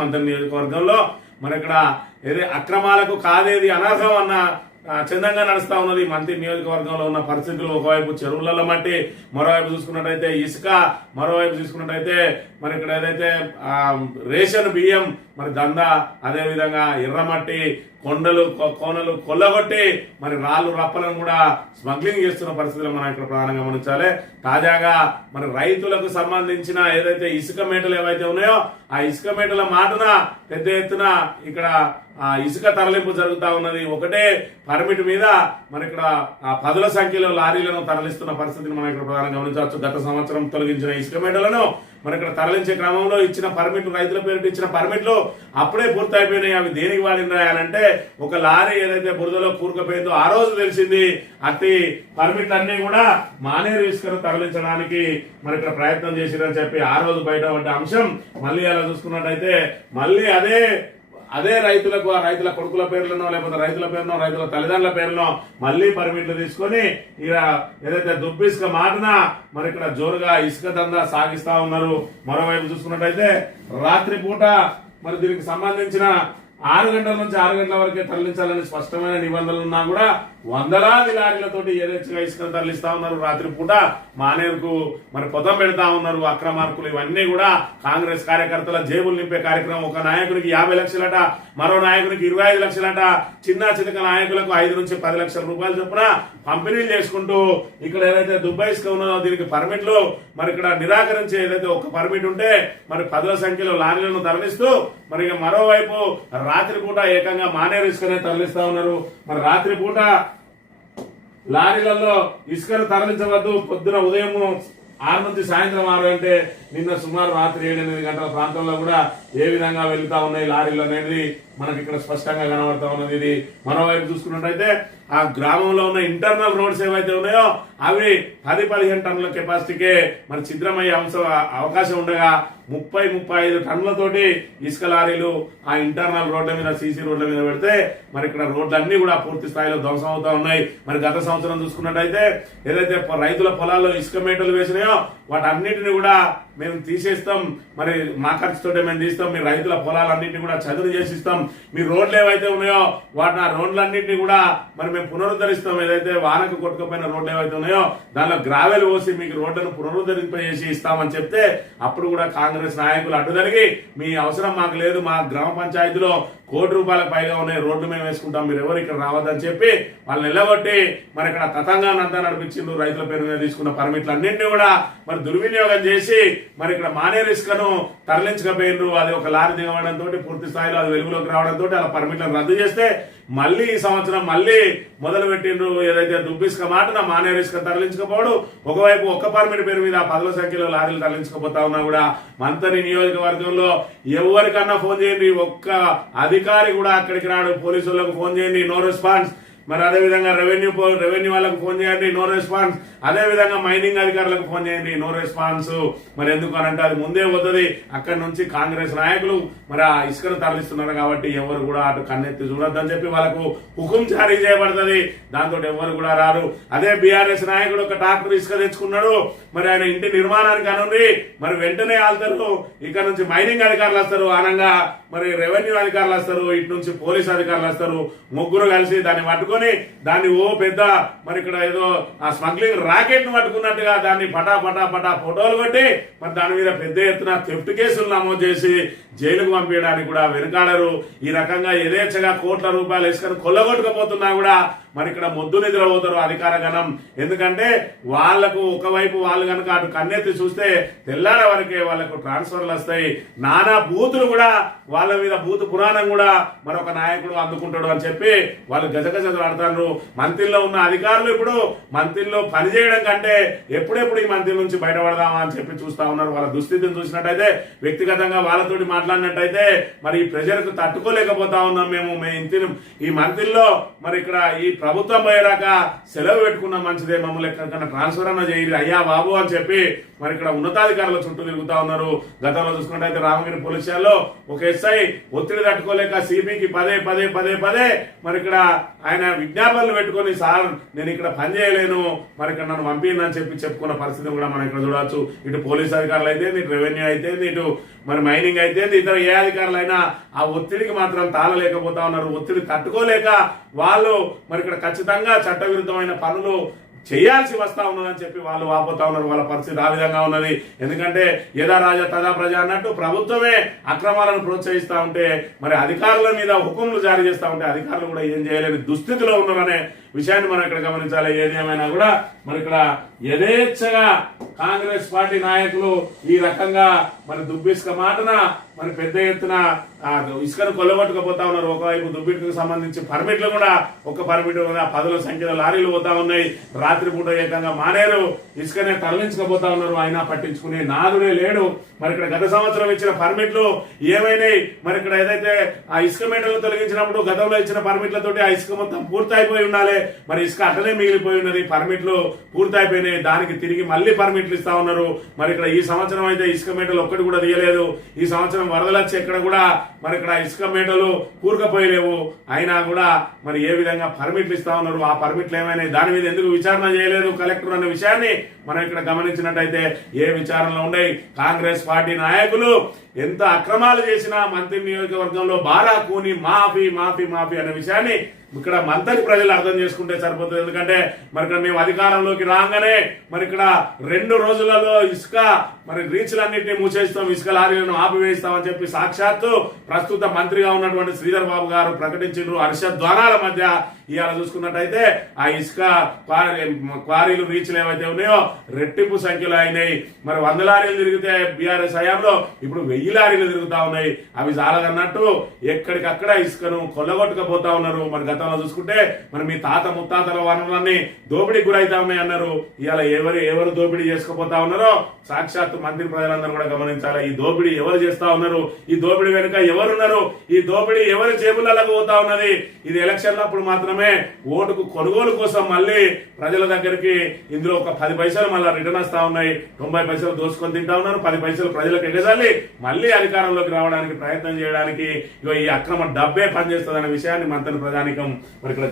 మంత్రి నియోజకవర్గంలో మరి ఇక్కడ ఏదే అక్రమాలకు కాదేది అనర్హం అన్న చందంగా నడుస్తా ఉన్నది మంత్రి నియోజకవర్గంలో ఉన్న పరిస్థితులు. ఒకవైపు చెరువులలో మట్టి, మరోవైపు చూసుకున్నట్టయితే ఇసుక, మరోవైపు చూసుకున్నట్టయితే మరి ఇక్కడ ఏదైతే రేషన్ బియ్యం మరి దందా, అదేవిధంగా ఎర్రమట్టి, కొండలు కోనలు కొల్లగొట్టి మరి రాళ్ళు రప్పలను కూడా స్మగ్లింగ్ చేస్తున్న పరిస్థితులు మనం ఇక్కడ ప్రధానంగా గమనించాలి. తాజాగా మరి రైతులకు సంబంధించిన ఏదైతే ఇసుక మేటలు ఏవైతే ఉన్నాయో ఆ ఇసుక మేటల మాటున పెద్ద ఎత్తున ఇక్కడ ఇసుక తరలింపు జరుగుతా ఉన్నది. ఒకటే పర్మిట్ మీద మరి ఇక్కడ పదుల సంఖ్యలో లారీలను తరలిస్తున్న పరిస్థితిని మనం ఇక్కడ ప్రధానంగా గమనించవచ్చు. గత సంవత్సరం తొలగించిన ఇసుక మేటలను మరి ఇక్కడ తరలించే క్రమంలో ఇచ్చిన పర్మిట్లు, రైతుల పేరిట ఇచ్చిన పర్మిట్లు అప్పుడే పూర్తయిపోయినాయి. అవి దేనికి వాడినాయాలంటే ఒక లారీ ఏదైతే బురదలో కూరుకుపోయిందో ఆ రోజు తెలిసింది. అట్టి పర్మిట్ అన్ని కూడా మానేరు ఇసుకను తరలించడానికి మరి ఇక్కడ ప్రయత్నం చేసిరని చెప్పి ఆ రోజు బయటపడ్డ అంశం మళ్ళీ అలా చూసుకున్నట్టయితే మళ్ళీ అదే రైతులకు, ఆ రైతుల కొడుకుల పేర్లనో లేకపోతే రైతుల పేరునో రైతుల తల్లిదండ్రుల పేరునో మళ్లీ పర్మిట్లు తీసుకొని ఇక ఏదైతే దుబ్బిసుక మాటన మరి ఇక్కడ జోరుగా ఇసుక దందా సాగిస్తా ఉన్నారు. మరోవైపు చూసుకున్నట్టయితే రాత్రి పూట మరి దీనికి సంబంధించిన 6 గంటల నుంచి 6 గంటల వరకే తరలించాలని స్పష్టమైన నిబంధనలు ఉన్నా కూడా వందలాది లారీలతోటి ఏదైనా ఇసుకను తరలిస్తా ఉన్నారు. రాత్రి పూట మానేరుకు మరి పొతం పెడతా ఉన్నారు అక్రమార్కులు. ఇవన్నీ కూడా కాంగ్రెస్ కార్యకర్తల జేబులు నింపే కార్యక్రమం. ఒక నాయకునికి 50 లక్షలట, మరో నాయకునికి 25 లక్షలట, చిన్న చితక నాయకులకు 5 నుంచి 10 లక్షల రూపాయలు చొప్పున పంపిణీలు చేసుకుంటూ ఇక్కడ ఏదైతే దుబాయ్ ఇసుక ఉన్నదో దీనికి పర్మిట్లు మరి ఇక్కడ నిరాకరించి ఏదైతే ఒక పర్మిట్ ఉంటే మరి 10ల సంఖ్యలో లారీలను తరలిస్తూ మరి మరోవైపు రాత్రి పూట ఏకంగా మానేరు ఇసుకనే తరలిస్తా ఉన్నారు. మరి రాత్రి పూట లారీలలో ఇసుకను తరలించవద్దు, పొద్దున ఉదయం 6 నుంచి సాయంత్రం 6 అంటే నిన్న సుమారు రాత్రి 7-8 గంటల ప్రాంతంలో కూడా ఏ విధంగా వెళ్తా ఉన్నాయి లారీలు అనేది మనకి ఇక్కడ స్పష్టంగా కనబడతా ఉన్నది. ఇది మరోవైపు చూసుకున్నట్టయితే ఆ గ్రామంలో ఉన్న ఇంటర్నల్ రోడ్స్ ఏవైతే ఉన్నాయో అవి 10-15 టన్నుల కెపాసిటీకే మరి ఛిద్రమయ్యే అవకాశం ఉండగా 30-35 టన్నులతోటి ఇసుక లారీలు ఆ ఇంటర్నల్ రోడ్ల మీద, సీసీ రోడ్ల మీద పెడితే మరి ఇక్కడ రోడ్లన్నీ కూడా పూర్తి స్థాయిలో ధ్వంసం అవుతా ఉన్నాయి. మరి గత సంవత్సరం చూసుకున్నట్టయితే ఏదైతే రైతుల పొలాల్లో ఇసుక మేటలు వేసినాయో వాటన్నిటిని కూడా మేము తీసేస్తాం, మరి మా ఖర్చుతోటే మేము తీస్తాం, మీ రైతుల పొలాలన్నింటినీ కూడా చదును చేసిస్తాం, మీ రోడ్లు ఏవైతే ఉన్నాయో వాటిని ఆ రోడ్లన్నింటినీ కూడా మరి మేము పునరుద్ధరిస్తాం. ఏదైతే వానకు కొట్టుకుపోయిన రోడ్లు ఏవైతే ఉన్నాయో దానిలో గ్రావెల్ పోసి మీకు రోడ్లను పునరుద్ధరింపజేసి ఇస్తామని చెప్తే అప్పుడు కూడా కాంగ్రెస్ నాయకులు అడ్డుదలిగి మీ అవసరం మాకు లేదు, మా గ్రామ పంచాయతీలో ₹1 కోటి పైగా ఉన్నాయి, రోడ్లు మేము వేసుకుంటాం, మీరు ఎవరు ఇక్కడ రావద్దని చెప్పి వాళ్ళని నిలబొట్టి మరి ఇక్కడ తతంగానంతా నడిపించిండు. రైతుల పేరు మీద తీసుకున్న పర్మిట్లు అన్నింటినీ కూడా మరి దుర్వినియోగం చేసి మరి ఇక్కడ మానేరు ఇసుకను తరలించకపోయిండ్రు. అది ఒక లారీ దిగవడంతో పూర్తి స్థాయిలో అది వెలుగులోకి రావడంతో అలా పర్మిట్లను రద్దు చేస్తే మళ్ళీ ఈ సంవత్సరం మళ్ళీ మొదలు పెట్టిండ్రు. ఏదైతే దుబ్బిసుక మాటన మానేరు ఇసుక తరలించకపోవడం, ఒకవైపు ఒక్క పర్మిట్ పేరు మీద 10ల సంఖ్యలో లారీలు తరలించకపోతా ఉన్నా కూడా మంత్రి నియోజకవర్గంలో ఎవరికన్నా ఫోన్ చేయండి, ఒక్క అధికారి కూడా అక్కడికి రాడు. పోలీసులకు ఫోన్ చేయండి, నో రెస్పాన్స్. మరి అదేవిధంగా రెవెన్యూ వాళ్ళకు ఫోన్ చేయండి, నో రెస్పాన్స్. అదేవిధంగా మైనింగ్ అధికారులకు ఫోన్ చేయండి, నో రెస్పాన్స్. మరి ఎందుకు అనంటే అది ముందే పోతుంది. అక్కడి నుంచి కాంగ్రెస్ నాయకులు మరి ఆ ఇసుకను తరలిస్తున్నారు కాబట్టి ఎవరు కూడా అటు కన్నెత్తి చూడొద్దని చెప్పి వాళ్ళకు హుకుం జారీ చేయబడుతుంది. దాంతో ఎవరు కూడా రారు. అదే బీఆర్ఎస్ నాయకుడు ఒక ట్రాక్టర్ ఇసుక తెచ్చుకున్నాడు, మరి ఆయన ఇంటి నిర్మాణానికి అనుంది, మరి వెంటనే ఆళ్తారు. ఇక్కడ నుంచి మైనింగ్ అధికారులు వస్తారు, అనంగా మరి రెవెన్యూ అధికారులు వస్తారు, ఇటు నుంచి పోలీస్ అధికారులు వస్తారు. ముగ్గురు కలిసి దాన్ని పట్టుకొని దాన్ని ఓ పెద్ద మరి ఇక్కడ ఏదో ఆ స్మగ్లింగ్ రాకెట్ ను పట్టుకున్నట్టుగా దాన్ని పటా ఫోటోలు కొట్టి మరి దాని మీద పెద్ద ఎత్తున థెఫ్ట్ కేసులు నమోదు చేసి జైలుకు పంపించడానికి కూడా వెనుకాడరు. ఈ రకంగా యథేచ్ఛగా కోట్ల రూపాయలు ఇసుకను కొల్లగొట్టుకపోతున్నా కూడా మరి ఇక్కడ మొద్దు నిద్రపోతారు అధికార గణం. ఎందుకంటే వాళ్లకు ఒకవైపు వాళ్ళు కనుక అటు కన్నెత్తి చూస్తే తెల్లార వరకే వాళ్లకు ట్రాన్స్ఫర్లు వస్తాయి. నానా బూతులు కూడా వాళ్ళ మీద బూతు పురాణం కూడా మరొక నాయకుడు అందుకుంటాడు అని చెప్పి వాళ్ళు గజగజలాడుతారు. మంత్రిలో ఉన్న అధికారులు ఇప్పుడు మంత్రిలో పనిచేయడం కంటే ఎప్పుడెప్పుడు ఈ మంత్రి నుంచి బయటపడదామా అని చెప్పి చూస్తా ఉన్నారు. వాళ్ళ దుస్థితిని చూసినట్టయితే, వ్యక్తిగతంగా వాళ్ళతోటి మాట్లాడినట్టయితే మరి ఈ ప్రజలకు తట్టుకోలేకపోతా ఉన్నాం మేము. ఈ మంత్రిలో మరి ఇక్కడ ఈ ప్రభుత్వం పోయేరాక సెలవు పెట్టుకున్న మంచిదే, మమ్మల్ని ఎక్కడికన్నా ట్రాన్స్ఫర్ అన్న చేయాలి అయ్యా బాబు అని చెప్పి మరి ఇక్కడ ఉన్నతాధికారుల చుట్టూ తిరుగుతా ఉన్నారు. గతంలో చూసుకుంటే రామగిరి పోలీస్ స్టేషన్లో ఒక ఎస్ఐ ఒత్తిడి తట్టుకోలేక సిబికి పదే మరి ఇక్కడ ఆయన విజ్ఞాపనలు పెట్టుకొని సార్ నేను ఇక్కడ పని చేయలేను మరి ఇక్కడ నన్ను పంపినని చెప్పుకున్న పరిస్థితి కూడా మనం ఇక్కడ చూడవచ్చు. ఇటు పోలీస్ అధికారులు అయితే ఇటు రెవెన్యూ అయితే ఇటు మరి మైనింగ్ అయితే ఇతర ఏ అధికారులైనా ఆ ఒత్తిడికి మాత్రం తాళలేకపోతా ఉన్నారు. ఒత్తిడి తట్టుకోలేక వాళ్ళు మరి ఇక్కడ ఖచ్చితంగా చట్టవిరుద్ధమైన పనులు చేయాల్సి వస్తా ఉన్నదని చెప్పి వాళ్ళు వాపోతా ఉన్నారు. వాళ్ళ పరిస్థితి ఆ విధంగా ఉన్నది. ఎందుకంటే యథా రాజా తదా ప్రజ అన్నట్టు ప్రభుత్వమే అక్రమాలను ప్రోత్సహిస్తా ఉంటే మరి అధికారుల మీద హుకుములు జారీ చేస్తా ఉంటే అధికారులు కూడా ఏం చేయలేని దుస్థితిలో ఉన్నారనే విషయాన్ని మనం ఇక్కడ గమనించాలి. ఏది ఏమైనా కూడా మరి ఇక్కడ యథేచ్ఛగా కాంగ్రెస్ పార్టీ నాయకులు ఈ రకంగా మరి దుబ్బిసుక మాటన మరి పెద్ద ఎత్తున ఇసుకను కొల్లగొట్టుకుపోతా ఉన్నారు. ఒకవైపు దుబ్బిటికి సంబంధించి పర్మిట్లు కూడా ఒక పర్మిట్ పదుల సంఖ్యలో లారీలు పోతా ఉన్నాయి. రాత్రిపూట ఏకంగా మానేరు ఇసుకనే తరలించకపోతా ఉన్నారు. అయినా పట్టించుకునే నాదుడే లేడు. మరి ఇక్కడ గత సంవత్సరం ఇచ్చిన పర్మిట్లు ఏమైనాయి? మరి ఇక్కడ ఏదైతే ఆ ఇసుక మేటలు తొలగించినప్పుడు గతంలో ఇచ్చిన పర్మిట్లతోటి ఆ ఇసుక మొత్తం పూర్తయిపోయి ఉండాలి. మరి ఇసుక అట్లనే మిగిలిపోయి ఉన్నది. పర్మిట్లు పూర్తయిపోయినాయి. దానికి తిరిగి మళ్ళీ పర్మిట్లు ఇస్తా ఉన్నారు. మరి ఇక్కడ ఈ సంవత్సరం అయితే ఇసుక మేటలు ఒక్కటి కూడా తీయలేదు. ఈ సంవత్సరం వరదలు వచ్చి ఎక్కడ కూడా మరి ఇక్కడ ఇసుక మేటలు కూరుకపోయలేవు. అయినా కూడా మరి ఏ విధంగా పర్మిట్లు ఇస్తా ఉన్నారు? ఆ పర్మిట్లు ఏమైనా దాని మీద ఎందుకు విచారణ చేయలేదు కలెక్టర్ అనే విషయాన్ని మనం ఇక్కడ గమనించినట్టయితే ఏ విచారణలో ఉన్నాయి? కాంగ్రెస్ పార్టీ నాయకులు ఎంత అక్రమాలు చేసినా మంత్రి నియోజకవర్గంలో బారా కూని మాఫీ అనే విషయాన్ని ఇక్కడ మంత్రి ప్రజలు అర్థం చేసుకుంటే సరిపోతుంది. ఎందుకంటే మరి ఇక్కడ మేము అధికారంలోకి రాగానే మరి ఇక్కడ 2 రోజులలో ఇసుక మరి రీచ్లన్నింటినీ మూసేస్తాం, ఇసుక లారీలను ఆపివేస్తామని చెప్పి సాక్షాత్తు ప్రస్తుత మంత్రిగా ఉన్నటువంటి శ్రీధర్ బాబు గారు ప్రకటించారు. హర్షధ్వానాల మధ్య ఇవాళ చూసుకున్నట్టయితే ఆ ఇసుక క్వారీలు రీచ్లు ఏవైతే ఉన్నాయో రెట్టింపు సంఖ్యలో అయినాయి. మరి 100 లారీలు తిరిగితే బీఆర్ఎస్ హయాంలో ఇప్పుడు 1000 లారీలు తిరుగుతా ఉన్నాయి. అవి చాలదన్నట్టు ఎక్కడికక్కడ ఇసుకను కొల్లగొట్టుకపోతా ఉన్నారు. మరి గతంలో చూసుకుంటే మరి మీ తాత ముత్తాతల వనరులన్నీ దోపిడీకి గురైతా ఉన్నాయి అన్నారు. ఇవాళ ఎవరు దోపిడీ చేసుకుపోతా ఉన్నారో సాక్షాత్తు మంత్రి ప్రజలందరూ కూడా గమనించాలి. ఈ దోపిడీ ఎవరు చేస్తా ఉన్నారు? ఈ దోపిడీ వెనుక ఎవరున్నారు? ఈ దోపిడీ ఎవరి జేబులకు పోతా ఉన్నది? ఇది ఎలక్షన్లప్పుడు మాత్రమే ఓటుకు కొనుగోలు కోసం మళ్ళీ ప్రజల దగ్గరికి ఇందులో ఒక 10 పైసలు మళ్ళీ రిటర్న్ వస్తా ఉన్నాయి. 90 పైసలు దోసుకొని తింటా ఉన్నారు. 10 పైసలు ప్రజలకు ఎగజాలి మళ్ళీ అధికారంలోకి రావడానికి ప్రయత్నం చేయడానికి ఈ అక్రమ డబ్బే పనిచేస్తుంది అనే విషయాన్ని మంత్రి ప్రజానికం మరి ఇక్కడ